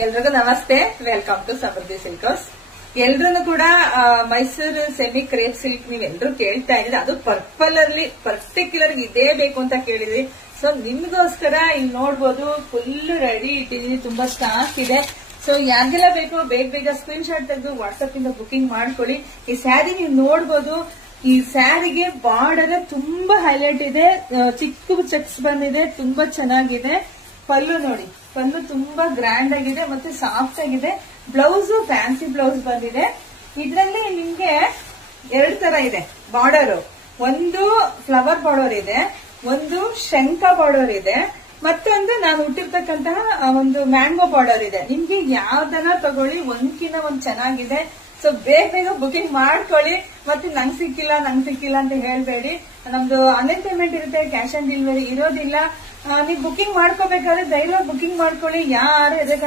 ಎಲ್ರಿಗೂ ನಮಸ್ತೆ. Welcome to Samruddhi silk house. ಎಲ್ರೂ ಕೂಡ ಮೈಸೂರು ಸೆಮಿ ಕ್ರೇಪ್ ಸಿಲ್ಕ್ ನೀವೆಲ್ಲರೂ ಕೇಳ್ತಾ ಇದ್ದೀರಿ. ಅದು ಪರ್ಪಲ್ ಅಲ್ಲಿ ಪರ್ಟಿಕ್ಯುಲರ್ ಇದೇ ಬೇಕು ಅಂತ ಕೇಳಿದ್ರಿ. ಸೊ ನಿಮ್ಗೋಸ್ಕರ ಇಲ್ಲಿ ನೋಡ್ಬೋದು ಫುಲ್ ರೆಡಿ ಇಟ್ಟಿದೀನಿ. ತುಂಬಾ ಸ್ಟಾಕ್ ಇದೆ. ಸೊ ಯಾರಿಗೆಲ್ಲ ಬೇಕು ಬೇಗ ಸ್ಕ್ರೀನ್ ಶಾಟ್ ತೆಗೆದು ವಾಟ್ಸ್ಆಪ್ ಇಂದ ಬುಕಿಂಗ್ ಮಾಡ್ಕೊಳ್ಳಿ. ಈ ಸ್ಯಾರಿ ನೀವು ನೋಡ್ಬೋದು. ಈ ಸ್ಯಾರಿಗೆ ಬಾರ್ಡರ್ ತುಂಬಾ ಹೈಲೈಟ್ ಇದೆ. ಚಿಕ್ಕ ಚೆಕ್ಸ್ ಬಂದಿದೆ. ತುಂಬಾ ಚೆನ್ನಾಗಿದೆ. ಪಲ್ಲು ನೋಡಿ, ಪಲ್ಲು ತುಂಬಾ ಗ್ರ್ಯಾಂಡ್ ಆಗಿದೆ ಮತ್ತೆ ಸಾಫ್ಟ್ ಆಗಿದೆ. ಬ್ಲೌಸ್ ಫ್ಯಾನ್ಸಿ ಬ್ಲೌಸ್ ಬಂದಿದೆ. ಇದರಲ್ಲಿ ನಿಮ್ಗೆ 2 ತರ ಇದೆ ಬಾರ್ಡರ್. ಒಂದು ಫ್ಲವರ್ ಬಾರ್ಡರ್ ಇದೆ, ಒಂದು ಶಂಖ ಬಾರ್ಡರ್ ಇದೆ, ಮತ್ತೊಂದು ನಾನು ಹುಟ್ಟಿರ್ತಕ್ಕಂತಹ ಒಂದು ಮ್ಯಾಂಗೋ ಬಾರ್ಡರ್ ಇದೆ. ನಿಮ್ಗೆ ಯಾವ್ದನ್ನ ತಗೊಳ್ಳಿ, ಒಂದ್ಕಿನ್ನ ಒಂದ್ ಚೆನ್ನಾಗಿದೆ. ಸೊ ಬೇಗ ಬುಕಿಂಗ್ ಮಾಡ್ಕೊಳ್ಳಿ. ಮತ್ತೆ ನಂಗ್ ಸಿಕ್ಕಿಲ್ಲ ಅಂತ ಹೇಳ್ಬೇಡಿ. ನಮ್ದು ಆನ್ಲೈನ್ ಪೇಮೆಂಟ್ ಇರುತ್ತೆ, ಕ್ಯಾಶ್ ಆನ್ ಡೆಲಿವರಿ ಇರೋದಿಲ್ಲ. ನೀವು ಬುಕಿಂಗ್ ಮಾಡ್ಕೋಬೇಕಾದ್ರೆ ಧೈರ್ಯವಾಗಿ ಬುಕಿಂಗ್ ಮಾಡ್ಕೊಳ್ಳಿ. ಯಾರು